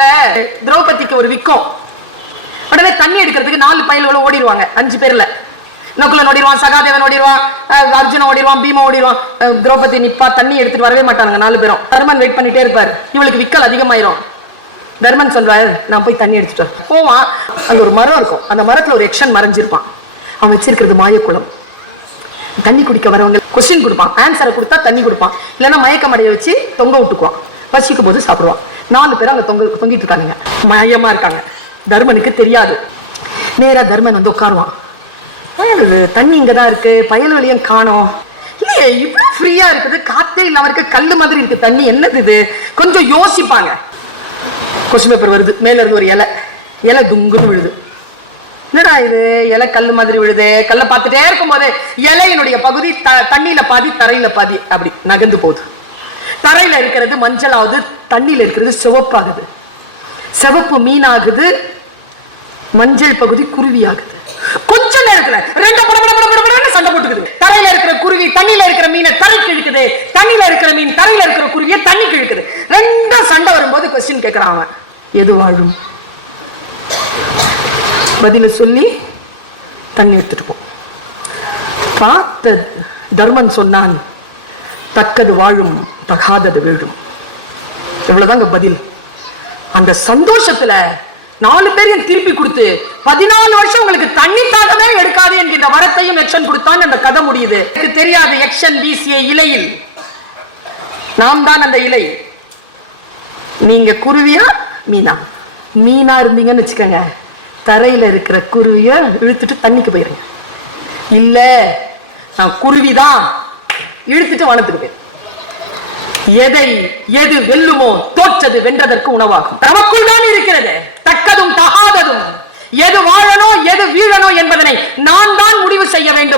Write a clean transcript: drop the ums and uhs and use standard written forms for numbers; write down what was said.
மகாபாரதத்துல திரௌபதிக்கு ஒரு விக்கம். உடனே தண்ணி எடுக்கிறதுக்கு 4 பயல்களும் ஓடிடுவாங்க. 5 பேர்ல நகுலன் ஓடிடுவான், சகாதேவன் ஓடிடுவான், அர்ஜுனன் ஓடிடுவான், பீமா ஓடிடுவான். திரௌபதி நிப்பா, தண்ணி எடுத்துட்டு வரவே மாட்டாங்க 4 பேரும். தர்மன் வெயிட் பண்ணிட்டே இருப்பாரு. இவளுக்கு விக்கல் அதிகமாயிரும். தர்மன் சொல்றாரு, நான் போய் தண்ணி எடுத்துட்டு வரேன். போவான். அங்க ஒரு மரம் இருக்கும். அந்த மரத்துல ஒரு எக்ஷன் மறைஞ்சிருப்பான். அவன் வச்சிருக்கிறது மாயக்குளம். தண்ணி குடிக்க வரவங்க கொஸ்டின் கொடுப்பான், ஆன்சரை கொடுத்தா தண்ணி கொடுப்பான், இல்லைன்னா மயக்கமடைய வச்சு தொங்க விட்டுக்குவான். பசிக்கும் போது சாப்பிடுவான். 4 பேரும் அங்க தொங்கிட்டு இருக்காங்க, மயமா இருக்காங்க. தர்மனுக்கு தெரியாது. நேரா தர்மன் வந்து உட்காருவான். தண்ணி இங்கதான் இருக்கு, பயல்வெளியும் காணோம், இல்லையே இவ்வளவு ஃப்ரீயா இருக்குது, காத்தே இல்லாம இருக்கு, கல்லு மாதிரி இருக்கு தண்ணி, என்னது இது? கொஞ்சம் யோசிப்பாங்க. கொஸ்டின் பேப்பர் வருது, மேல இருந்து ஒரு இலை துங்குன்னு விழுது. என்னடா இது, இலை கல்லு மாதிரி விழுது. கல்ல பார்த்துட்டே இருக்கும் போது இலையினுடைய பகுதி தண்ணியில பாதி தரையில பாதி அப்படி நகர்ந்து போகுது. தரையில இருக்கிறது மஞ்சள் ஆகுது, தண்ணியில இருக்கிறது சிவப்பாகுது. சிவப்பு மீனாகுது, மஞ்சள் பகுதி குருவி ஆகுது. கொஞ்ச நேரத்துல 2 படபடன்னு சண்டை போட்டுக்குது. தரையில இருக்கிற குருவி தண்ணியில இருக்கிற மீனை தரைக்கு இழுக்குது, தண்ணியில இருக்கிற மீன் தரையில இருக்கிற குருவியை தண்ணிக்கு இழுக்குது. 2 சண்டை வரும்போது கொஸ்டின் கேட்கிறான் அவன், எது வாழும்? பதில சொல்லி தண்ணி எடுத்துட்டு போ. பார்த்த தர்மன் சொன்னான், தக்கது வாழும், தகாதது வீழும். இவ்வளவுதாங்க பதில். அந்த சந்தோஷத்துல 4 பேரையும் திருப்பி கொடுத்து 14 வருஷம் உங்களுக்கு தண்ணி தாகமே எடுக்காது என்கின்ற வரத்தையும் எக்ஷன் கொடுத்தான். அந்த கதை முடியுது. எனக்கு தெரியாது எக்ஷன் வீசிய இலையில் நாம் தான் அந்த இலை. நீங்க குருவியா மீனா? மீனா இருந்தீங்கன்னு வச்சுக்கோங்க, தரையில இருக்கிற குருவிய இழுத்துட்டு தண்ணிக்கு போயிருங்க. இல்ல நான் குருவிதான், இழுத்துட்டு வனத்துக்கு போயிரு. எது வெல்லுமோ தோற்றது வென்றதற்கு உணவாகும். நமக்குள் தான் இருக்கிறது தக்கதும் தகாததும். எது வாழனோ எது வீழனோ என்பதனை நான் தான் முடிவு செய்ய வேண்டும்.